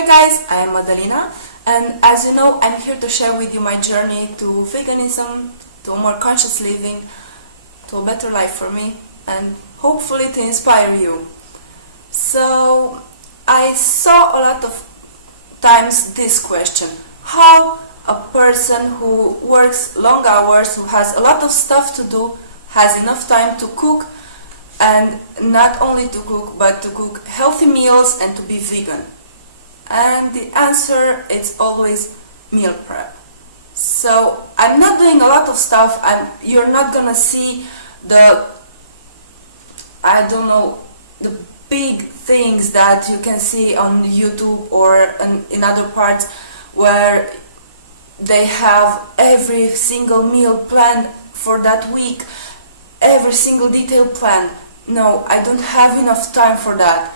Hi guys, I am Madalina, and as you know, I'm here to share with you my journey to veganism, to a more conscious living, to a better life for me, and hopefully to inspire you. So, I saw a lot of times this question: how a person who works long hours, who has a lot of stuff to do, has enough time to cook, and not only to cook, but to cook healthy meals and to be vegan. And the answer is always meal prep. So I'm not doing a lot of stuff. You're not gonna see the the big things that you can see on YouTube or in other parts where they have every single meal planned for that week, every single detail planned. No, I don't have enough time for that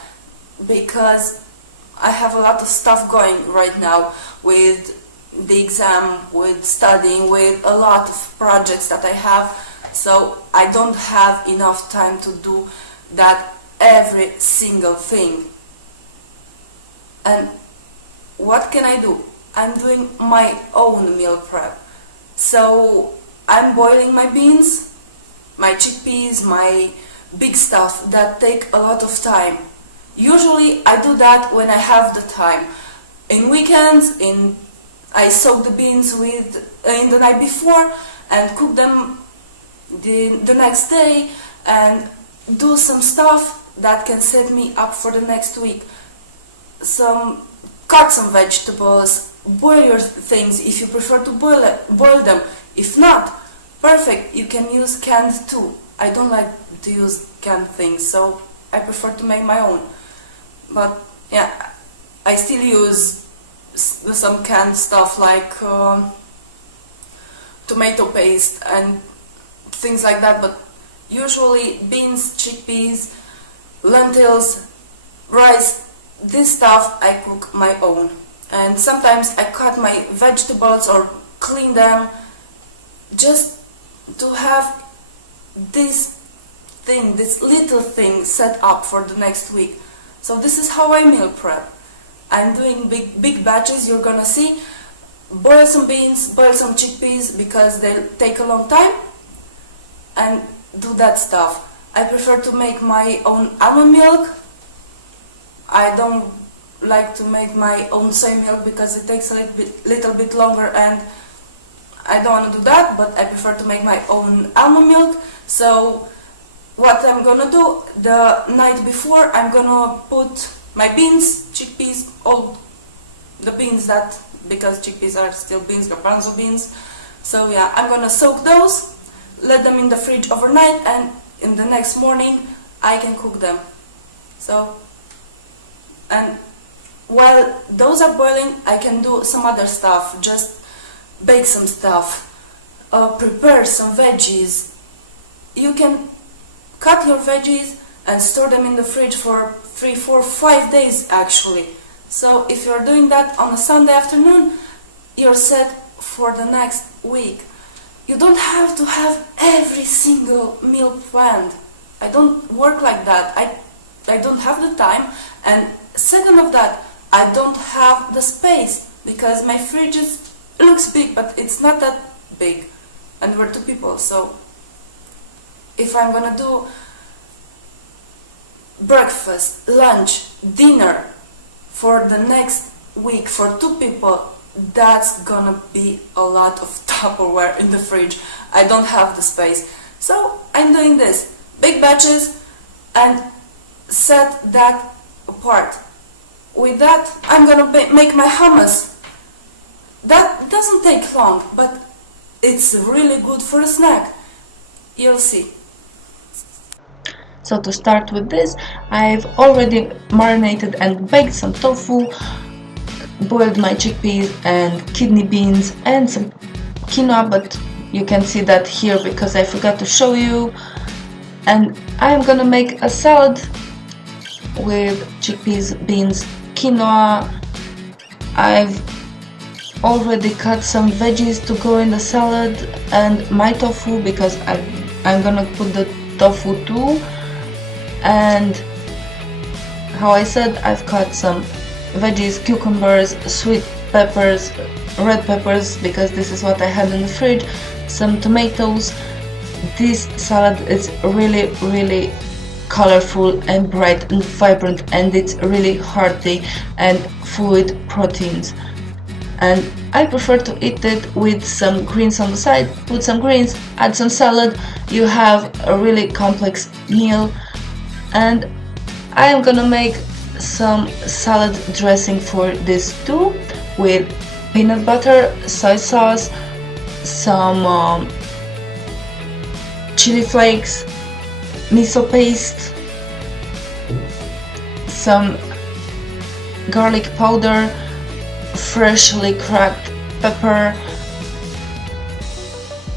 because I have a lot of stuff going right now with the exam, with studying, with a lot of projects that I have. So I don't have enough time to do that every single thing. And what can I do? I'm doing my own meal prep. So I'm boiling my beans, my chickpeas, my big stuff that take a lot of time. Usually I do that when I have the time. In weekends, I soak the beans in the night before and cook them the next day and do some stuff that can set me up for the next week. Cut some vegetables, boil your things if you prefer to boil them. If not, perfect, you can use canned too. I don't like to use canned things, so I prefer to make my own. But yeah, I still use some canned stuff like tomato paste and things like that, but usually beans, chickpeas, lentils, rice, this stuff I cook my own. And sometimes I cut my vegetables or clean them just to have this little thing set up for the next week. So this is how I meal prep. I'm doing big batches. You're gonna see. Boil some beans, boil some chickpeas because they take a long time, and do that stuff. I prefer to make my own almond milk. I don't like to make my own soy milk because it takes a little bit longer, and I don't want to do that, but I prefer to make my own almond milk. So what I'm gonna do, the night before, I'm gonna put my beans, chickpeas, all the beans because chickpeas are still beans, garbanzo beans. So yeah, I'm gonna soak those, let them in the fridge overnight, and in the next morning I can cook them. And while those are boiling, I can do some other stuff, just bake some stuff, prepare some veggies. You can cut your veggies and store them in the fridge for 3, 4, 5 days actually. So if you're doing that on a Sunday afternoon, you're set for the next week. You don't have to have every single meal planned. I don't work like that. I don't have the time, and second of that, I don't have the space because my fridge looks big, but it's not that big, and we're 2 people. So if I'm gonna do breakfast, lunch, dinner for the next week for 2 people, that's gonna be a lot of Tupperware in the fridge. I don't have the space. So I'm doing this, big batches, and set that apart. With that, I'm gonna make my hummus. That doesn't take long, but it's really good for a snack. You'll see. So to start with this, I've already marinated and baked some tofu, boiled my chickpeas and kidney beans and some quinoa, but you can see that here because I forgot to show you. And I'm gonna make a salad with chickpeas, beans, quinoa. I've already cut some veggies to go in the salad and my tofu because I'm gonna put the tofu too. And how I said, I've cut some veggies, cucumbers, sweet peppers, red peppers, because this is what I had in the fridge, some tomatoes. This salad is really colorful and bright and vibrant, and it's really hearty and full with proteins. And I prefer to eat it with some greens on the side. Put some greens, add some salad, you have a really complex meal. And I am gonna make some salad dressing for this too, with peanut butter, soy sauce, some chili flakes, miso paste, some garlic powder, freshly cracked pepper,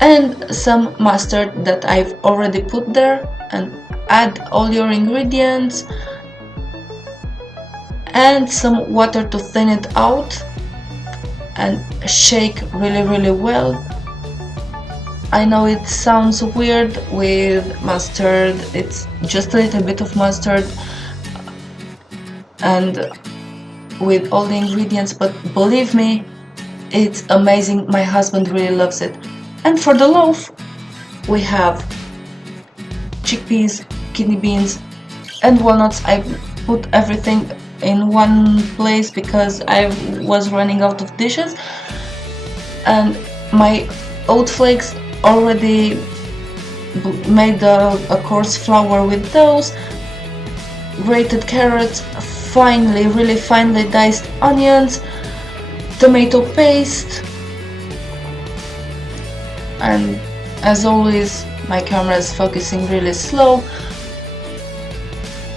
and some mustard that I've already put there. And add all your ingredients and some water to thin it out, and shake really well. I know it sounds weird with mustard, it's just a little bit of mustard and with all the ingredients, but believe me, it's amazing. My husband really loves it. And for the loaf, we have chickpeas, kidney beans, and walnuts. I put everything in one place because I was running out of dishes. And my oat flakes, already made a coarse flour with those, grated carrots, really finely diced onions, tomato paste, and as always my camera is focusing really slow,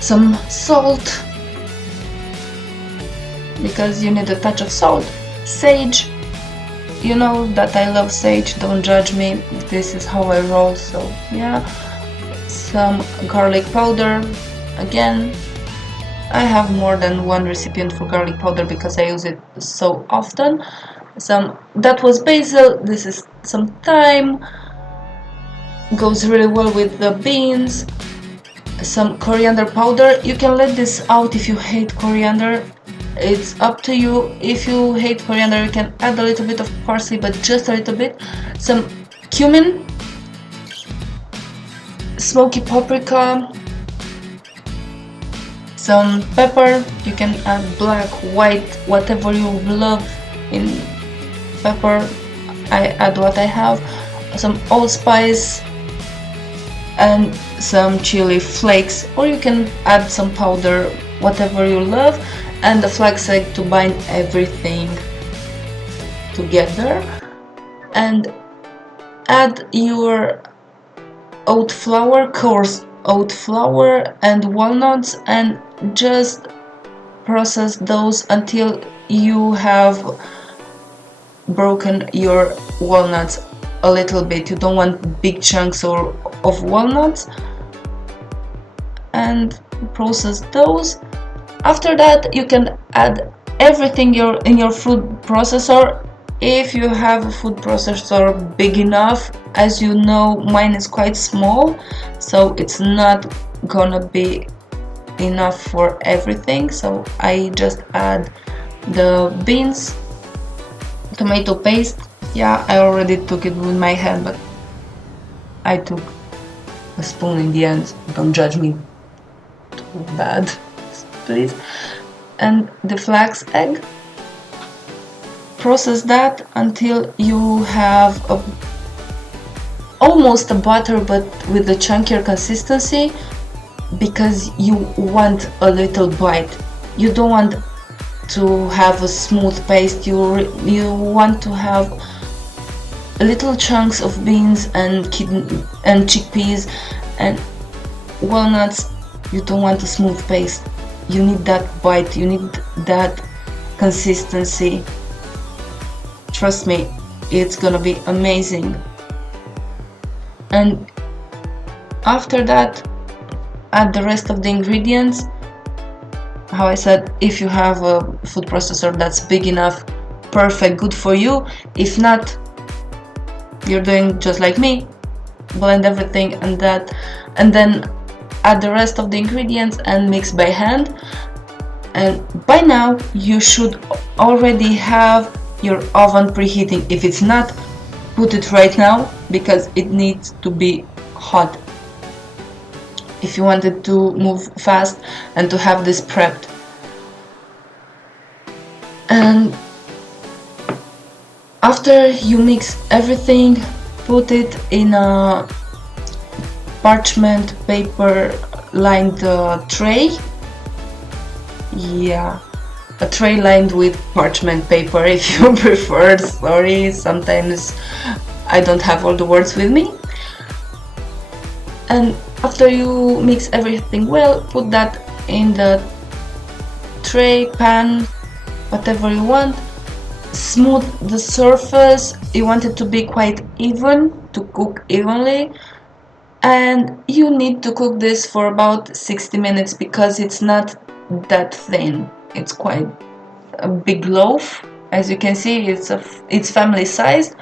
some salt because you need a touch of salt, sage, you know that I love sage, don't judge me, this is how I roll, so yeah, some garlic powder. Again, I have more than one recipient for garlic powder because I use it so often. That was basil, this is some thyme, goes really well with the beans, some coriander powder. You can let this out if you hate coriander, it's up to you. If you hate coriander, you can add a little bit of parsley, but just a little bit. Some cumin, smoky paprika, some pepper. You can add black, white, whatever you love in pepper. I add what I have. Some allspice and some chili flakes, or you can add some powder, whatever you love, and the flaxseed to bind everything together. And add your oat flour, coarse oat flour, and walnuts, and just process those until you have broken your walnuts a little bit. You don't want big chunks of walnuts, and process those. After that, you can add everything in your food processor. If you have a food processor big enough, as you know, mine is quite small, so it's not gonna be enough for everything. So I just add the beans, tomato paste. Yeah, I already took it with my hand, but I took a spoon in the end. Don't judge me too bad, please. And the flax egg. Process that until you have almost a butter, but with a chunkier consistency, because you want a little bite. You don't want to have a smooth paste. You want to have little chunks of beans and chickpeas and walnuts. You don't want a smooth paste. You need that bite. You need that consistency. Trust me, it's gonna be amazing. And after that, add the rest of the ingredients. How I said, if you have a food processor that's big enough, perfect, good for you. If not, you're doing just like me, blend everything and then add the rest of the ingredients and mix by hand. And by now you should already have your oven preheating. If it's not, put it right now because it needs to be hot if you wanted to move fast and to have this prepped. And after you mix everything, put it in a parchment paper lined tray. Yeah, a tray lined with parchment paper if you prefer. Sorry, sometimes I don't have all the words with me. And after you mix everything well, put that in the tray, pan, whatever you want. Smooth the surface. You want it to be quite even, to cook evenly. And you need to cook this for about 60 minutes because it's not that thin. It's quite a big loaf. As you can see, it's family sized,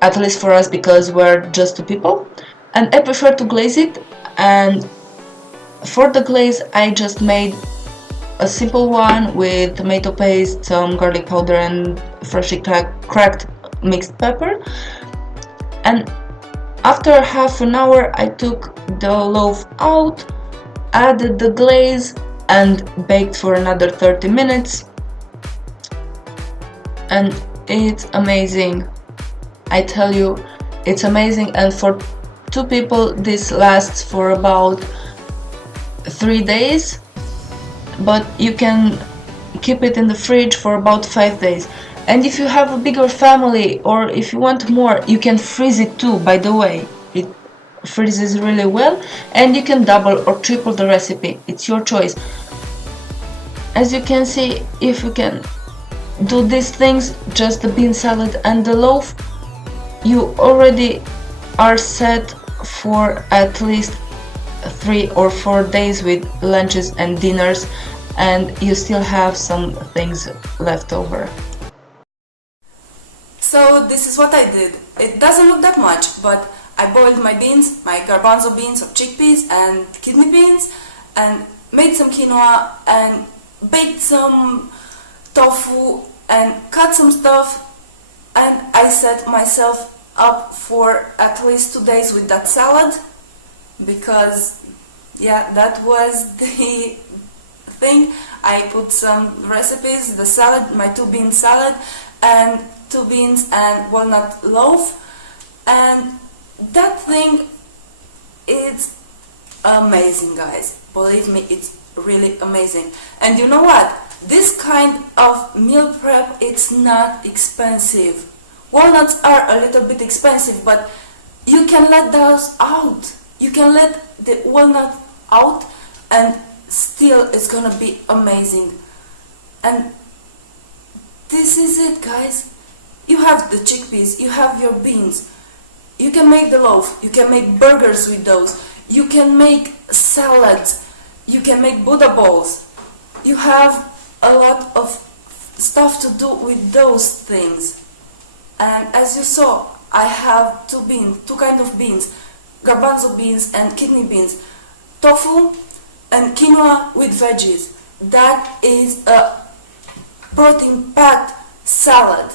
at least for us because we're just two people. And I prefer to glaze it, and for the glaze I just made a simple one with tomato paste, some garlic powder and freshly cracked mixed pepper. And after half an hour I took the loaf out, added the glaze and baked for another 30 minutes. And it's amazing. I tell you, it's amazing. And for two people this lasts for about 3 days, but you can keep it in the fridge for about 5 days. And if you have a bigger family or if you want more, you can freeze it too, by the way. It freezes really well, and you can double or triple the recipe. It's your choice. As you can see, if you can do these things, just the bean salad and the loaf, you already are set for at least 3 or 4 days with lunches and dinners, and you still have some things left over. So this is what I did. It doesn't look that much, but I boiled my beans, my garbanzo beans or chickpeas and kidney beans, and made some quinoa and baked some tofu and cut some stuff, and I set myself up for at least 2 days with that salad, because yeah, that was the thing. I put some recipes, the salad, my 2-bean salad and 2 beans and walnut loaf, and that thing is amazing, guys. Believe me, it's really amazing. And you know what? This kind of meal prep, it's not expensive. Walnuts are a little bit expensive, but you can let those out. You can let the walnut out and still it's gonna be amazing. And this is it, guys. You have the chickpeas, you have your beans. You can make the loaf, you can make burgers with those. You can make salads, you can make Buddha balls. You have a lot of stuff to do with those things. And as you saw, I have 2 kind of beans, garbanzo beans and kidney beans, tofu and quinoa with veggies. That is a protein-packed salad.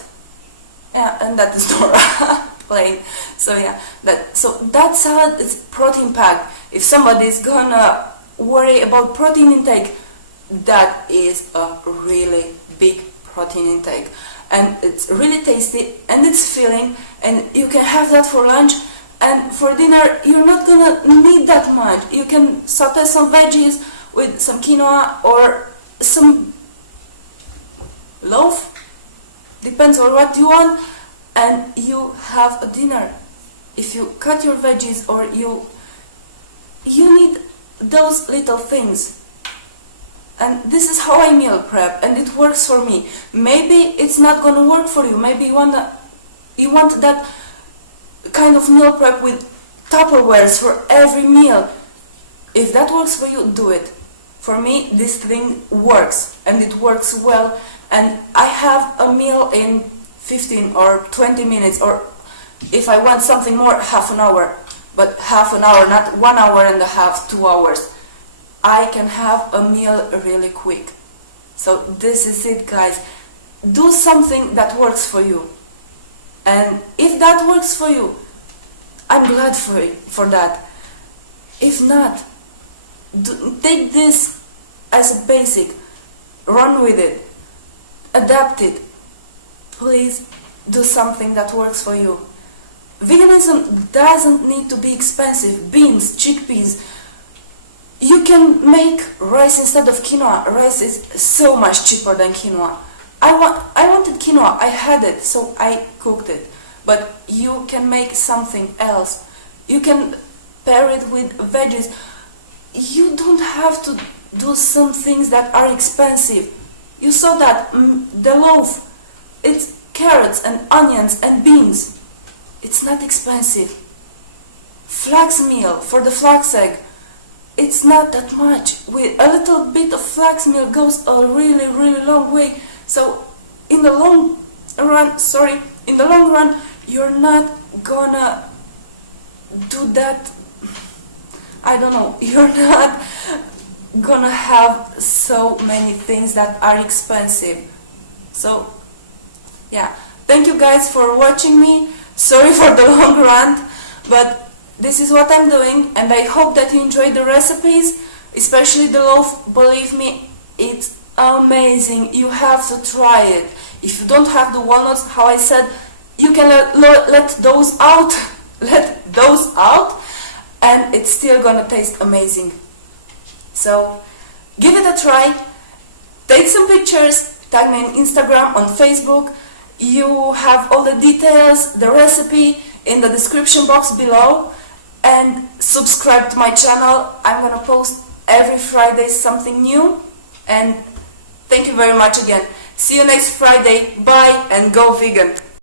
Yeah, and that is Nora plain. So yeah, that salad is protein-packed. If somebody is gonna worry about protein intake, that is a really big protein intake. And it's really tasty and it's filling, and you can have that for lunch, and for dinner you're not gonna need that much. You can saute some veggies with some quinoa or some loaf, depends on what you want, and you have a dinner. If you cut your veggies or you need those little things. And this is how I meal prep, and it works for me. Maybe it's not gonna work for you. Maybe you want that kind of meal prep with Tupperwares for every meal. If that works for you, do it. For me, this thing works, and it works well. And I have a meal in 15 or 20 minutes, or if I want something more, half an hour. But half an hour, not 1 hour and a half, 2 hours. I can have a meal really quick. So this is it, guys. Do something that works for you. And if that works for you, I'm glad for that. If not, take this as a basic, run with it, adapt it. Please do something that works for you. Veganism doesn't need to be expensive. Beans, chickpeas. You can make rice instead of quinoa. Rice is so much cheaper than quinoa. I wanted quinoa, I had it, so I cooked it. But you can make something else. You can pair it with veggies. You don't have to do some things that are expensive. You saw that, the loaf, it's carrots and onions and beans. It's not expensive. Flax meal for the flax egg, it's not that much. With a little bit of flax meal goes a really, really long way. So in the long run, you're not gonna do that. I don't know, you're not gonna have so many things that are expensive. So yeah, thank you guys for watching me. Sorry for the long rant, but this is what I'm doing, and I hope that you enjoyed the recipes, especially the loaf. Believe me, it's amazing. You have to try it. If you don't have the walnuts, how I said, you can let those out, and it's still gonna taste amazing. So give it a try, take some pictures, tag me on Instagram, on Facebook. You have all the details, the recipe in the description box below, and subscribe to my channel. I'm gonna post every Friday something new, and thank you very much again. See you next Friday. Bye and go vegan.